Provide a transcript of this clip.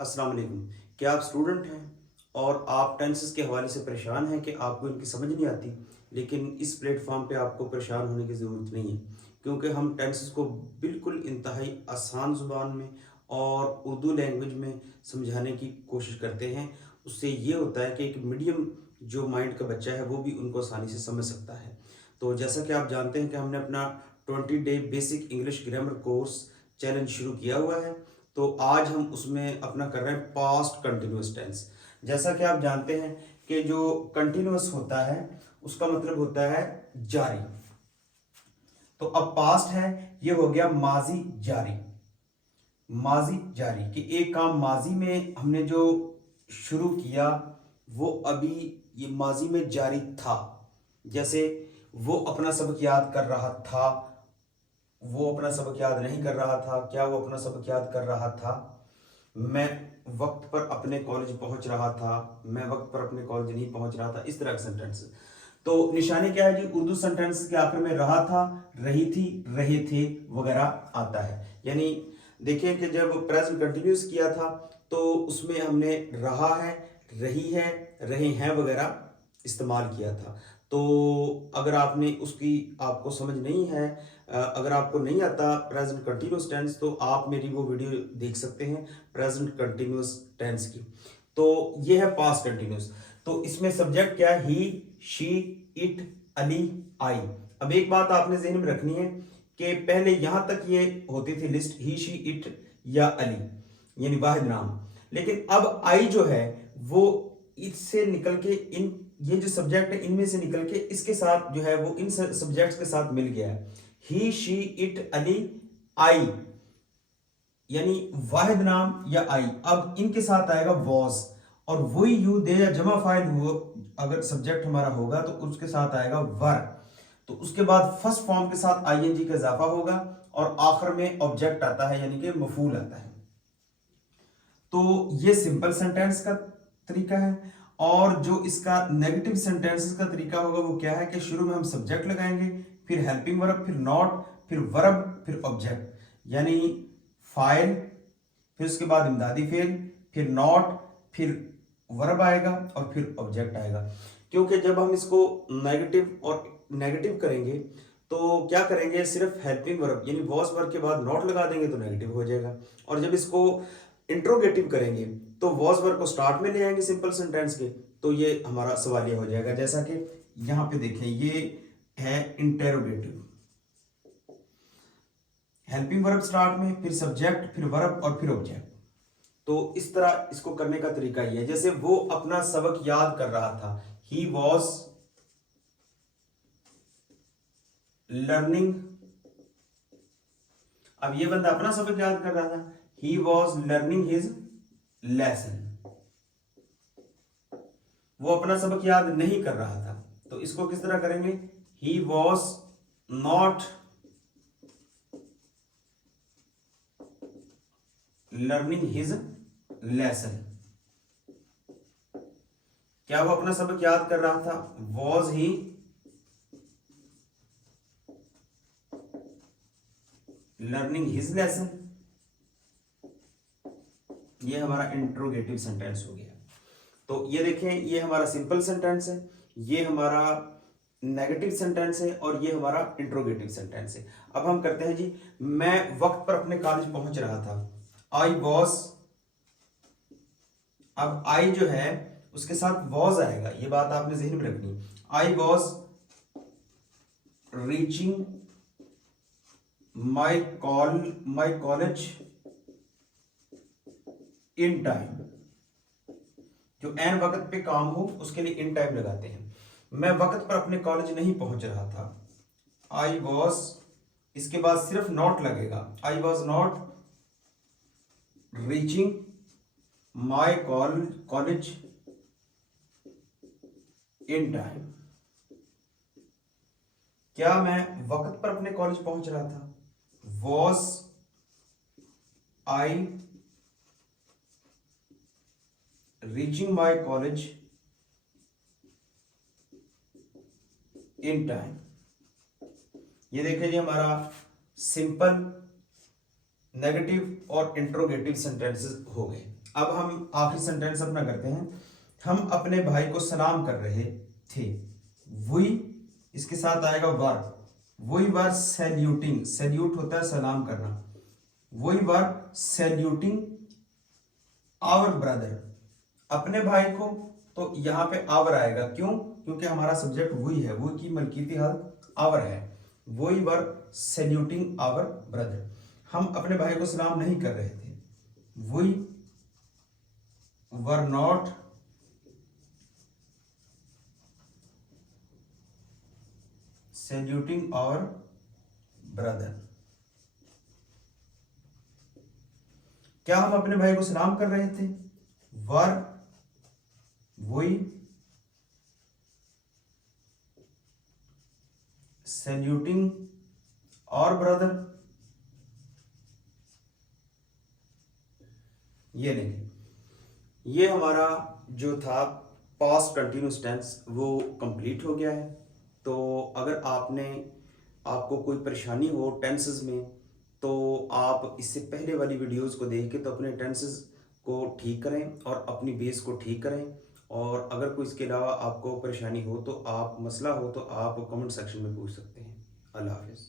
अस्सलाम वालेकुम। क्या आप स्टूडेंट हैं और आप टेंसेस के हवाले से परेशान हैं कि आपको इनकी समझ नहीं आती, लेकिन इस प्लेटफॉर्म पे आपको परेशान होने की ज़रूरत नहीं है, क्योंकि हम टेंसेस को बिल्कुल इंतहाई आसान ज़ुबान में और उर्दू लैंग्वेज में समझाने की कोशिश करते हैं। उससे ये होता है कि एक मीडियम जो माइंड का बच्चा है वो भी उनको आसानी से समझ सकता है। तो जैसा कि आप जानते हैं कि हमने अपना 20 day basic English grammar course challenge शुरू किया हुआ है। तो आज हम उसमें अपना कर रहे हैं पास्ट कंटिन्यूअस टेंस। जैसा कि आप जानते हैं कि जो कंटिन्यूअस होता है उसका मतलब होता है जारी। तो अब पास्ट है, ये हो गया माजी जारी। माजी जारी कि एक काम माजी में हमने जो शुरू किया वो अभी ये माजी में जारी था। जैसे वो अपना सबक याद कर रहा था, वो अपना सबक याद नहीं कर रहा था, क्या वो अपना सबक याद कर रहा था। मैं वक्त पर अपने कॉलेज पहुंच रहा था, मैं वक्त पर अपने कॉलेज नहीं पहुंच रहा था। इस तरह के सेंटेंस। तो निशानी क्या है जी? उर्दू सेंटेंस के आखिर में रहा था, रही थी, रहे थे वगैरह आता है। यानी देखिए कि जब प्रेजेंट कंटिन्यूस किया था तो उसमें हमने रहा है, रही है, रहे हैं वगैरह इस्तेमाल किया था। तो अगर आपने उसकी आपको समझ नहीं है, अगर आपको नहीं आता प्रेजेंट कंटिन्यूस टेंस, तो आप मेरी वो वीडियो देख सकते हैं प्रेजेंट कंटिन्यूस टेंस की। तो ये है पास्ट कंटिन्यूस। तो इसमें सब्जेक्ट क्या है? ही, शी, इट, अली, आई। अब एक बात आपने जहन में रखनी है कि पहले यहां तक ये होती थी लिस्ट, ही, शी, इट या अली, यानी वाहिद नाम। लेकिन अब आई जो है वो इससे निकल के इन, ये जो सब्जेक्ट है इनमें से निकल के इसके साथ जो है वो इन सब्जेक्ट्स के साथ मिल गया है। ही, शी, इट, अली, आई, यानी वाहिद नाम या आई। अब इनके साथ आएगा वॉज, और वही यू दे या जमा फाइल हुआ अगर सब्जेक्ट हमारा होगा तो उसके साथ आएगा वर। तो उसके बाद फर्स्ट फॉर्म के साथ आईएनजी का इजाफा होगा और आखिर में ऑब्जेक्ट आता है, यानी कि मफूल आता है। तो ये सिंपल सेंटेंस का तरीका है। और जो इसका नेगेटिव सेंटेंसेस का तरीका होगा वो क्या है कि शुरू में हम सब्जेक्ट लगाएंगे, फिर हेल्पिंग वर्ब, फिर नॉट, फिर वर्ब, फिर ऑब्जेक्ट, यानी फाइल, फिर उसके बाद इमदादी फेल, फिर नॉट, फिर वर्ब आएगा और फिर ऑब्जेक्ट आएगा। क्योंकि जब हम इसको नेगेटिव और नेगेटिव करेंगे तो क्या करेंगे, सिर्फ हेल्पिंग वर्ब यानी वॉज वर्ब के बाद नॉट लगा देंगे तो नेगेटिव हो जाएगा। और जब इसको इंट्रोगेटिव करेंगे तो वॉज वर्ब को स्टार्ट में ले आएंगे सिंपल सेंटेंस के, तो ये हमारा सवालिया हो जाएगा। जैसा कि यहां पे देखें, ये है इंटेरोगेटिव, हेल्पिंग वर्ब स्टार्ट में, फिर सब्जेक्ट, फिर वर्ब और फिर ऑब्जेक्ट। तो इस तरह इसको करने का तरीका ये है। जैसे वो अपना सबक याद कर रहा था, ही वॉज लर्निंग। अब ये बंदा अपना सबक याद कर रहा था, he was learning his lesson. वो अपना सबक याद नहीं कर रहा था, तो इसको किस तरह करेंगे? He was not learning his lesson. क्या वो अपना सबक याद कर रहा था? Was he learning his lesson. ये हमारा इंट्रोगेटिव सेंटेंस हो गया। तो ये देखें, ये हमारा सिंपल सेंटेंस है, ये हमारा नेगेटिव सेंटेंस है और ये हमारा इंट्रोगेटिव सेंटेंस है। अब हम करते हैं जी, मैं वक्त पर अपने कॉलेज पहुंच रहा था, आई वॉज। अब आई जो है उसके साथ वॉज आएगा, ये बात आपने जहन में रखनी। I was reaching my college in time. जो एन वक्त पे काम हो उसके लिए इन टाइम लगाते हैं। मैं वक्त पर अपने कॉलेज नहीं पहुंच रहा था, आई वॉज, इसके बाद सिर्फ नॉट लगेगा, I was not reaching my college in time. क्या मैं वक्त पर अपने कॉलेज पहुंच रहा था? Was I reaching my college in time. ये देखें जी, हमारा सिंपल, नेगेटिव और इंट्रोगेटिव सेंटेंसेस हो गए। अब हम आखिरी सेंटेंस अपना करते हैं। हम अपने भाई को सलाम कर रहे थे। वही, इसके साथ आएगा वर्ब। वही वर्ब सैल्यूटिंग, सैल्यूट होता है सलाम करना। वही वर्ब सैल्यूटिंग आवर ब्रदर, अपने भाई को, तो यहाँ पे आवर आएगा। क्यों? क्योंकि हमारा सब्जेक्ट वही है, वो की मलकीती हालत आवर है। वही वर्ब सैल्यूटिंग आवर ब्रदर। हम अपने भाई को सलाम नहीं कर रहे थे। वही were not saluting our brother. क्या हम अपने भाई को सलाम कर रहे थे? वर वही सैल्यूटिंग और ब्रदर। ये नहीं, ये हमारा जो था पास्ट कंटिन्यूस टेंस वो कंप्लीट हो गया है। तो अगर आपको कोई परेशानी हो टेंसेस में, तो आप इससे पहले वाली वीडियोस को देख के तो अपने टेंसेस को ठीक करें और अपनी बेस को ठीक करें। और अगर कोई इसके अलावा आपको परेशानी हो तो आप मसला हो तो आप कमेंट सेक्शन में पूछ सकते हैं। अल्लाह हाफिज़।